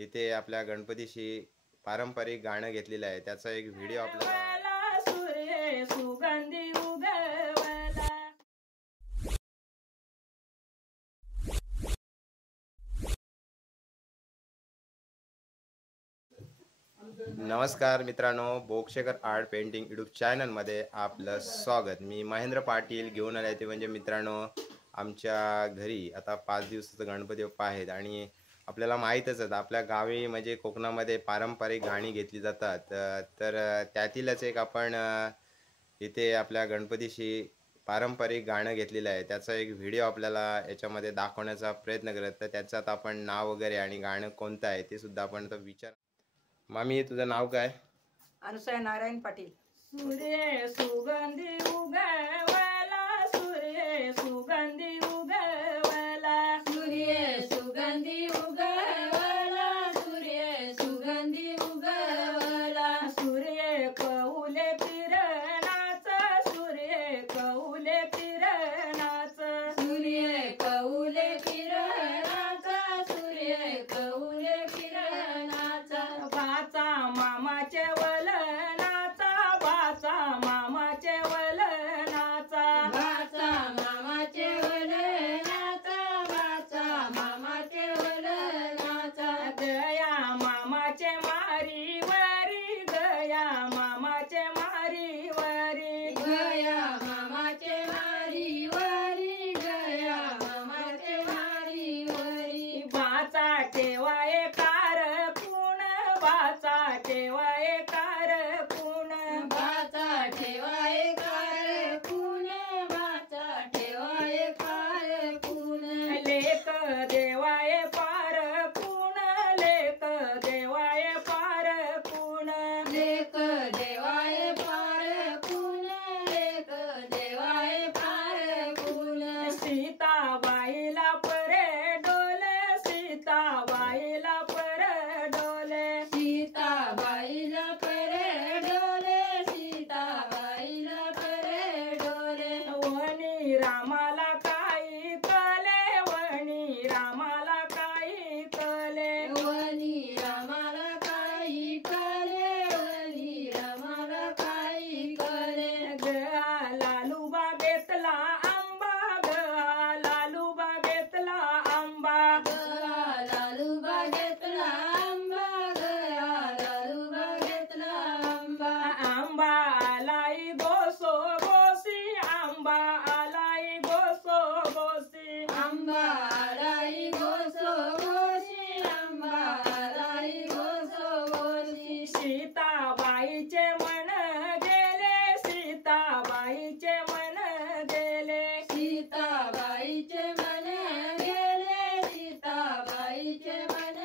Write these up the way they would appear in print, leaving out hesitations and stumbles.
इथे आपल्या गणपतीशी पारंपरिक गाणं घेतलेलं आहे, त्याचा एक व्हिडिओ आपल्याला सूर्य सुगंधी उगवला। नमस्कार मित्रांनो, बोक्षेकर आर्ट पेंटिंग यूट्यूब चॅनलमध्ये आपलं स्वागत। मी महेंद्र पाटील घेऊन आले ते म्हणजे मित्रांनो आमच्या घरी आता 5 दिवसाचा गणपती बाप्पा आहेत आणि आपल्याला माहीतच आहे आपल्या गावी म्हणजे कोकणामध्ये पारंपरिक गाणी घेतली जातात। तर त्यातीलच एक आपण इथे आपल्या गणपतीशी पारंपरिक गाणं घेतलेलं आहे, त्याचा एक व्हिडिओ आपल्याला याच्यामध्ये दाखवण्याचा प्रयत्न करत। तर त्याच्यात आपण नाव वगैरे आणि गाणं कोणतं आहे ते सुद्धा आपण आता विचार। मामी, तुझं नाव काय? अनुसया नारायण पाटील। सूर्य सुगंधी उगवला, सूर्य सुगंधी उगवला, सूर्य सुगंधी उगवला, सूर्य सुगंधी उगवला। सूर्य कौले फिरनाचा, सूर्य कौले फिरनाचा, सूर्य कौले फिरनाचा, सूर्य कौले फिरनाचा। बाचा मामाचे वलनाचा, बाचा मामाचे वलनाचा, बाचा मामाचे वलनाचा, बाचा मामाचे वलनाचा। गया मामाचे मारी वरी, गया मामाचे मारी वरी, गया मामाचे मारी वरी, गया मामाचे मारी वरी। बाचा ठेवाये कारकून, बाचा ठेवाये कारकून, बाचा ठेवाये कारकून, बाचा ठेवाये कारकून। लेक देवाये पारकून, लेक देवाये पारकून, लेक देवाये पारकून, लेक देवाये पारकून। सीताबाईला परे डोले, सीताबाईला परे डोले, सीताबाईला परे डोले, सीताबाईला परे डोले। वनी रामाला काही कले, वनी रामाला काही कले, वनी रामाला काही कले, वनी रामाला काही कले। गया लालू बागेतला आंबा, गया लालू बागेतला आंबा, गया लालू बागेतला आंबा, गया लालू बागेतला आंबा। आंबा आलाई गोसो गोसी, आंबा आलाई गोसो गोसी, आंबा आलाई गोसो गोसी, आंबा आलाई गोसो गोसी। सीताबाईचे मन गेले, सीताबाईचे मन गेले, सीताबाईचे मन गेले, सीताबाईचे मन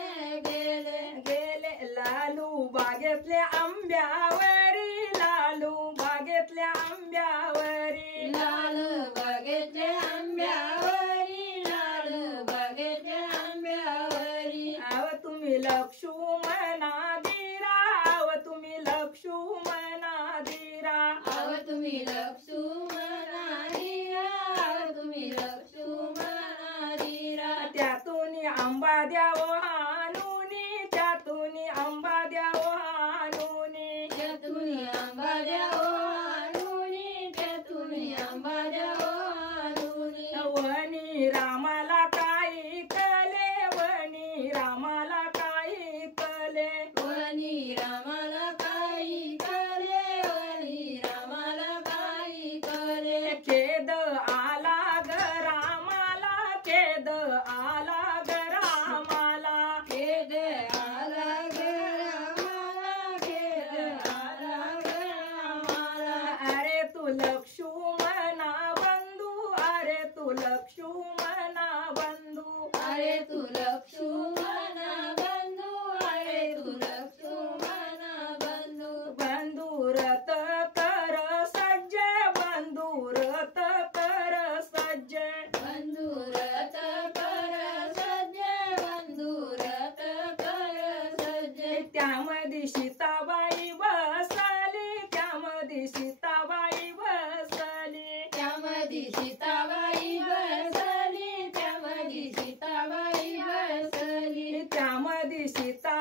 गेले, गेले। लालू बागेतल्या आंब्यावरी, लालू बागेतल्या आंब्यावरी, लालू बागेतल्या आंब्यावरी, लालू बागेतल्या आंब्यावरी। आव तुम्ही लक्ष्मणा धीरा, आव तुम्ही लक्ष्मणा धीरा, आव तुम्ही लक्ष्मणा धीरा, आव तुम्ही लक्ष्मणा धीरा। त्यातून आंबा द्यावो हानुनी, त्यातून आंबा द्यावो हानुनी, त्यातून आंबा द्यावो हानुनी, त्यातून आंबा द्यावो हानुनी। वनी रामाला काही कले, वनी रामाला काही कले, वनी रामाला काही कले, वनी रामाला काही कले। खेद आला ग रामाला, खेद आला ग रामाला, खेद आला ग रामाला, खेद आला ग रामाला। अरे तू लक्ष्मणा बंधू, अरे तू लक्ष्मणा बंधू, अरे तू लक्ष्मणा बंधू, अरे तू लक्ष्मणा बंधू। बंधू रथ कर सज्ज, बंधू रथ कर सज्ज, बंधू रथ कर सज्ज, बंधू रथ कर सज्ज। त्यामध्ये सीताबाई बसली, त्यामध्ये सीताबाई बसली, त्यामध्ये सीताबाई बसली, त्यामध्ये सीताबाई बसली, त्यामध्ये सीता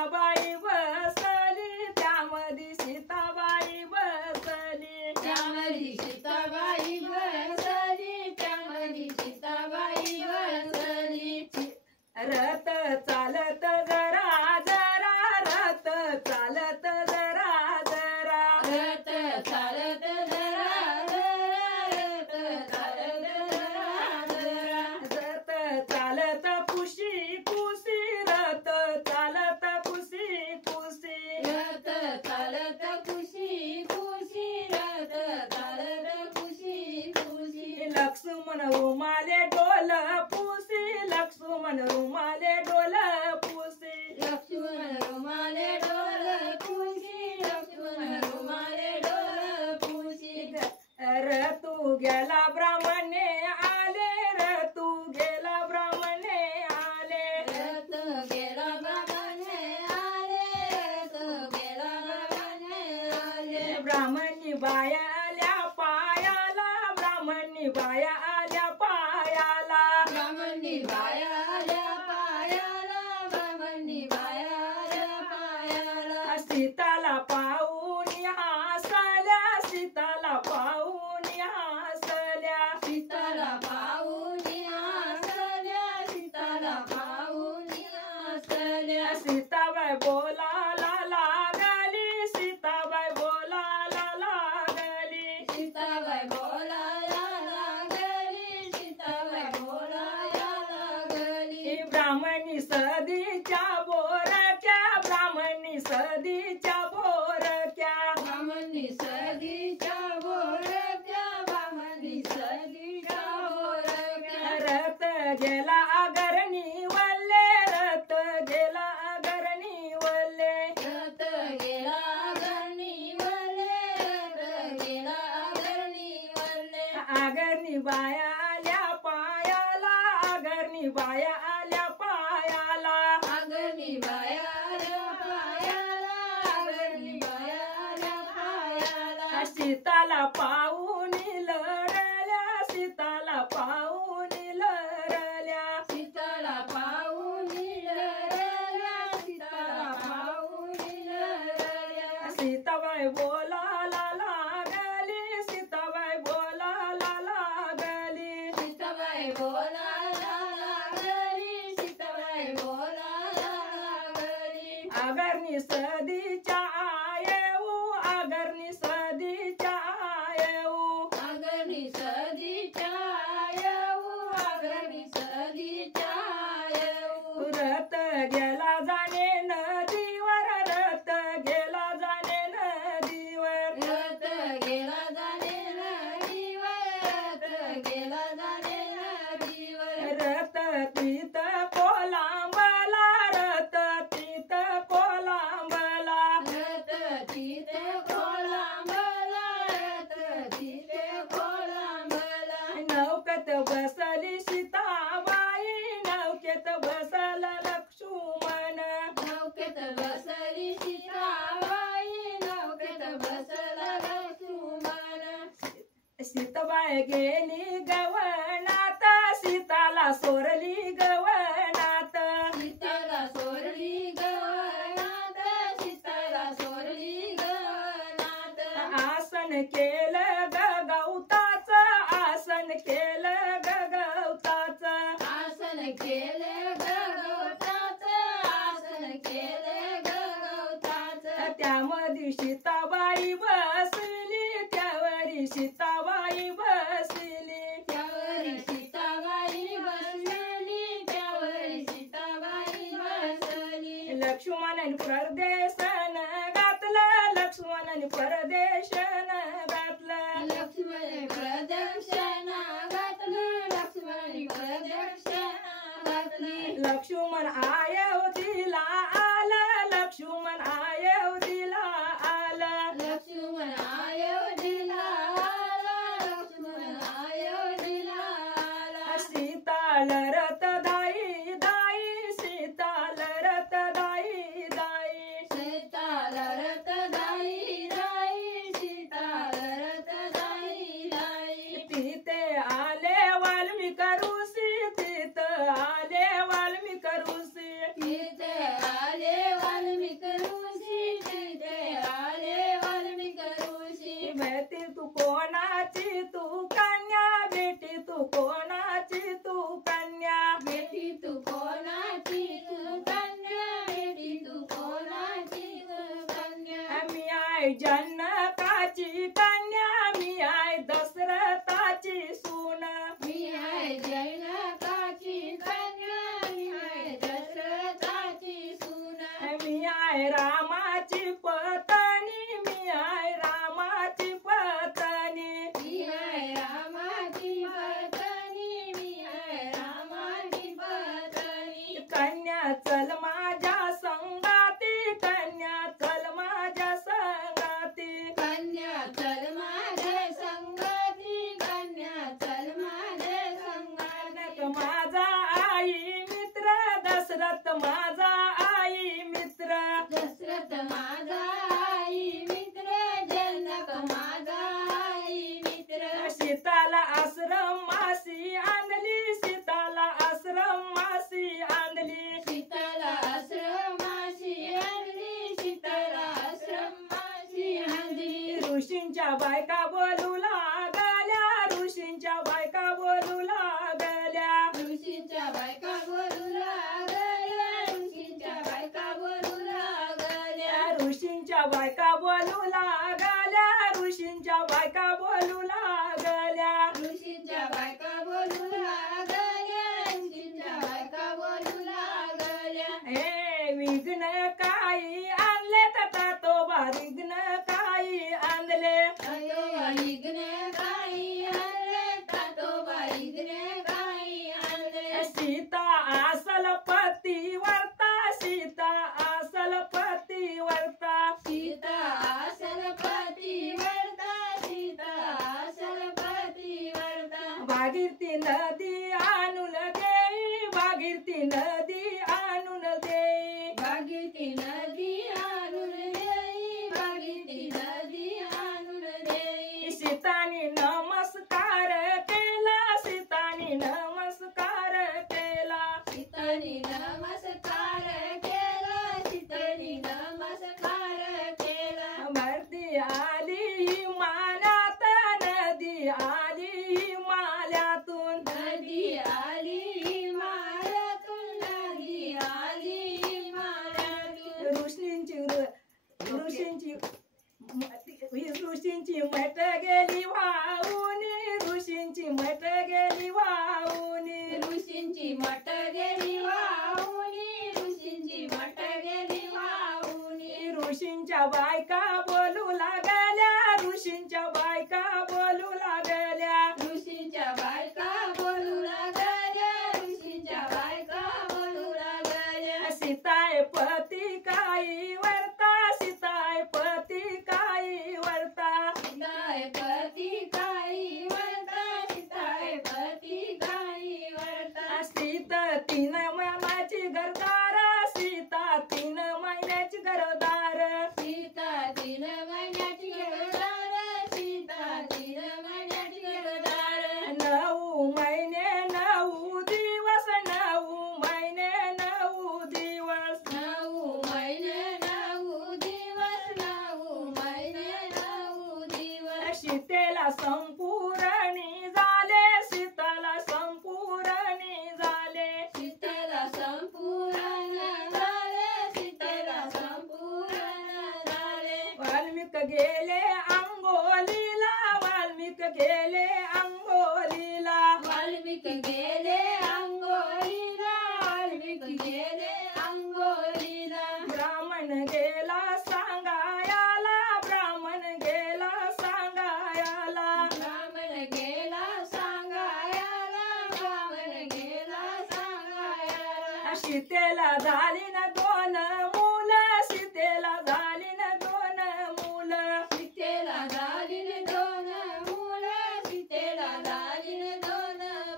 बोलायला लागली सीताबाई बोलायला लागली सीताबाई बोलायला लागली सीताबाई बोलायला लागली ब्राह्मणी सदीच्या बोरक्या ब्राह्मणी सदीच्या बोरक्या ब्राह्मणी सदीच्या बोरक्या ब्राह्मणी सदीच्या बोरक्या रथ गेला अगरणी वल्ले रथ गेला अगरणी वल्ले रथ गेला अगरणी वल्ले रथ गेला अगरणी वल्ले अगरणी बाया आल्या पायाला अगरणी बाया आल्या पायाला अगरणी बाया आल्या पायाला अगरणी बाया आल्या पायाला सीताला पाहून लढल्या सीताला पाहून लढल्या सीताला पाहून लढल्या सीताला पाहून लढल्या सीताबाई बोलायला लागली सीताबाई बोलायला लागली सीताबाई बोलायला लागली सीताबाई बोलायला लागली अगरणी सदीच्या आयेऊ अगरणी सदीच्या आयेऊ अगरणी सदीच्या आयेऊ अगरणी सदीच्या आयेऊ रथ गेला जाणे नदीवर रथ गेला जाणे नदीवर रथ गेला जाणे नदीवर रथ गेला जाणे नदीवर रथ तीत कोलांबला रथ तीत कोलांबला रथ तीत कोलांबला रथ तीत कोलांबला नौकेत बसली सीताबाई नौकेत बसला लक्ष्मण नौकेत बसली सीताबाई नौकेत बसला लक्ष्मण सीताबाई गेली गवनात सीताला सोरली गवनात सीताला सोरली गवनात सीताला सोरली गवनात आसन केलं गवताच आसन केलं गवताच आसन केलं गवताच आसन केलं गवताच त्यामध्ये सीताबाई बसली त्यावरी सीताबाई बसली त्यावरी सीताबाई बसली त्यावरी सीताबाई बसली लक्ष्मणाने परदेशन घातलं लक्ष्मणाने परदेशन घातलं लक्ष्मण प्रदक्षिण घातलं लक्ष्मण प्रदक्षिण घातली लक्ष्मण अयोध्येला आलं लक्ष्मण अयोध्येला आलं लक्ष्मण अयोध्येला आलं लक्ष्मण अयोध्येला आला सीता लढत दाई दाई सीता लढत दाई दाई सीता लढत दाई दाई सीता लढत दाई दाई तिथे आले वाल्मिक ऋषी तिथे आले वाल्मिक ऋषी तिथे आले वाल्मिक ऋषी तिथे आले वाल्मिक ऋषी बेटी तू कोणाची तू कन्या बेटी तू कोणाची तू कन्या बेटी तू कोणाची तू कन्या बेटी तू कोणाची तू कन्या मी आहे जनकाची कन्या मी आहे दशरथाची सून मी आहे जनकाची कन्या मी आहे दशरथाची सून मी आहे रामाची पत्नी मी आहे रामाची पत्नी मी आहे रामाची पत्नी मी आहे रामाची पत्नी कन्या चल माझ्या संगाती कन्या चल माझ्या संगाती कन्या चल माझ्या संगाती कन्या चल माझ्या संगाती माझा आई मित्र दशरथ माझा आई मित्र दशरथ माझा आई मित्र जनक माझा आई मित्र सीताला आश्रम मासी आणली सीताला आश्रम मासी आणली सीताला आश्रम मासी आणली सीताला आश्रम मासी आणली ऋषींच्या बायका बोलू लागल्या ऋषींच्या बायका बोलू लागल्या ऋषींच्या बायका बोलू लागल्या ऋषींच्या बायका बोलू लागल्या बायका बोलू लागल्या ऋषींच्या बायका बोलू लागल्या ऋषींच्या बायका बोलू लागल्या ऋषींच्या बायका बोलू लागल्या हे विघ्न काही आणले तर तो विघ्न काही आणले तातोबा विघ्न काही आणले तातोबा विघ्न काही आणले सीता आसल पतिव्रता सीता आसल पतिव्रता सीता आसल पतिव्रता सीता आसल पतिव्रता भागीरथी नदी आणून देई भागीरथी नदी आणून देई भागीरथी नदी आणून देई भागीरथी नदी आणून देई सीतानी नमस्कार केला सीतानी नमस्कार केला सीतानी नमस्कार केला सीतानी नमस्कार केला भरती आली हिमालयात नदी आली हिमालयातून नदी आली हिमालयातून नदी आली हिमालयातून ऋषींची मठ गेली वाहून ऋषींची मठ गेली वाहून ऋषींची मठ गेली वाहुनी ऋषींची मठ गेली वाहुनी ऋषींच्या बायका बोलू लागल्या ऋषींच्या बायका बोलू लागल्या ऋषींच्या बायका बोलू लागल्या ऋषींच्या बायका बोलू लागल्या सीताय पती काही वर्ता सीताय पती काही वर्ता सीताय पती काही वरता सीताय पती काही वरता सीता 3 महिन्याची गरदार सीता 3 महिन्याची गरदार सीता 3 महिन्याची गरदार सीता 3 महिन्याची गरदार 9 महिने 9 दिवस 9 महिने 9 दिवस 9 महिने 9 दिवस 9 महिने 9 दिवस सीतेला संपूर्णी झाले सीताला संपूर्णी झाले सीतेला संपूर्ण झाले सीतेला संपूर्ण झाले वाल्मिक गेले अंगोलीला वाल्मिक गेले अंगोलीला वाल्मिक गेले अंगोलीला वाल्मिक गेले अंगोलीला ब्राह्मण गेला सांगायाला ब्राह्मण गेला सांगायाला ब्राह्मण गेला सांगायाला ब्राह्मण गेला सांगायाला सीतेला झाली न 2 मुलं सीतेला झाली न 2 मुलं सीतेला झालीन 2 मुलं सीतेला झालीन 2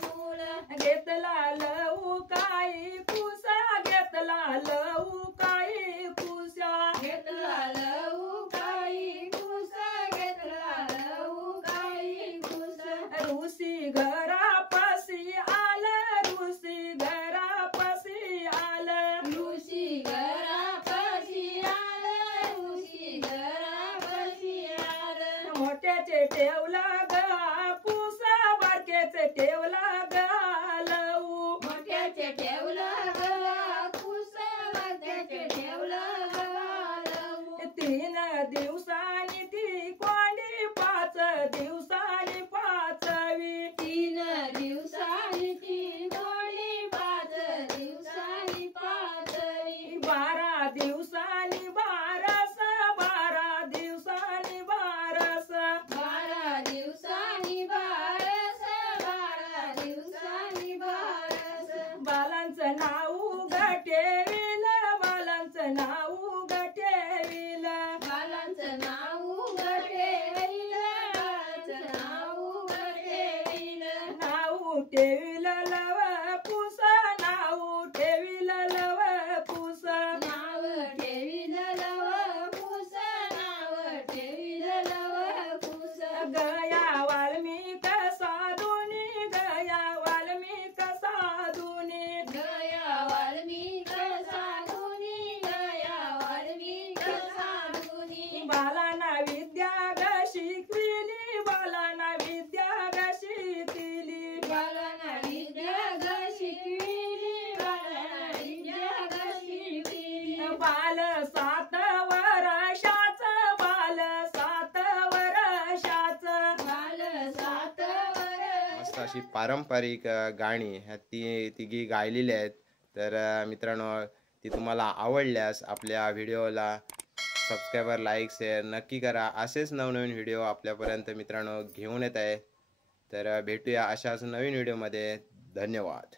मुलं घेतला लहू काही कुसा घेतला लहू काही कुसा घेतला लहू काही कुसा घेतला लहू काही कुसा ऋषी घरापाशी आलं ऋषी घरापाशी आलं ऋषी घरापाशी आलं ऋषी घरापाशी आलं मोठ्याचे ठेवला ग कुसा बारक्याचे ठेवला ग लहू मोठ्याचे ठेवला गवा कुसा वाट्याचे ठेवला गवा लहू 3 दिवसांनी ती कोंडी 5 दिवसांनी पाचवी 3 दिवसांनी ती कोंडी 5 दिवसांनी पाचवी 12 दिवसांनी बारस 12 दिवसांनी बारस 12 दिवसांनी बारस 12 दिवसांनी बारस बालांचं नाव गठेविल बालांचं नाव गठेविल बालांचं नाव गठेविल बालांचं नाव गठेविल नाव ठेविल लव पुस नाव ठेविल लव पुस नाव ठेविल लव कुस नाव ठेविल लव कुस गया वाल्मिक साधुनी गया वाल्मिक साधुनी गया वाल्मिक साधुनी गया वाल्मिक साधुनी बालांना विद्या ग शिकविली बालांना विद्या ग शिकविली बालांना विद्या ग शिकविली बालांना विद्या ग शिकविली बाल 7 वर्षाच अशी पारंपरिक गाणी ह्या तिघी गायलेली आहेत. तर मित्रांनो ती तुम्हाला आवडल्यास आपल्या व्हिडिओला सबस्क्राईबर लाईक शेअर नक्की करा. असेच नवनवीन व्हिडिओ आपल्यापर्यंत मित्रांनो घेऊन येत आहे. तर भेटूया अशाच नवीन व्हिडिओमध्ये. धन्यवाद.